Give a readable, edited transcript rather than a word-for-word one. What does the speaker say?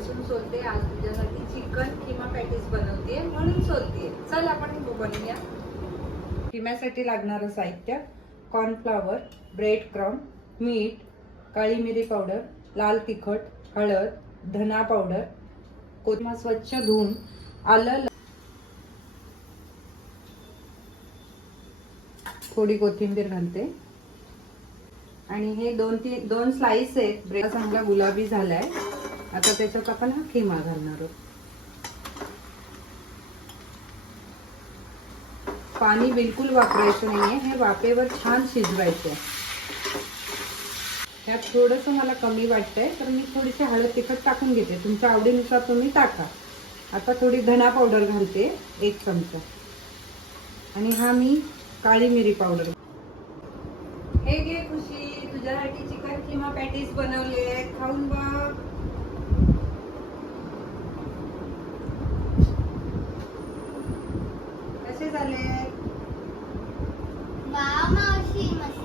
बसून सोलते. आज तुझ्यासाठी चिकन किमा पॅटीस बनवते म्हणून सोलते. चल आपण बनवूया. किम्यासाठी लागणारं साहित्य: कॉर्नफ्लॉवर, ब्रेड क्रम्ब, मीठ, काळी मिरी पावडर, लाल तिखट, हळद, धना पावडर, कोथिंबीर स्वच्छ धुवून, आलं, थोडी कोथिंबीर घालते. आणि हे दोन स्लाइस आहेत. ब्रेड चांगला गुलाबी झालाय. आता त्याच्यात आपण हा खिमा घालणार आहोत. पाणी बिलकुल वापरायचं नाहीये. हे वाफेवर छान शिजवायचं. ह्यात थोडंसं मला कमी वाटतंय तर मी थोडीशी हळद तिखट टाकून घेते. तुमच्या आवडीनुसार तुम्ही टाका. आता थोडी धना पावडर घालते, 1 चमचा. आणि हा मी काळी मिरी पावडर. हे घे खुशी, तुझ्यासाठी चिकन किमा पॅटीस बनवले. खाऊन बघ. कसे झाले? वाव मावशी, मस्त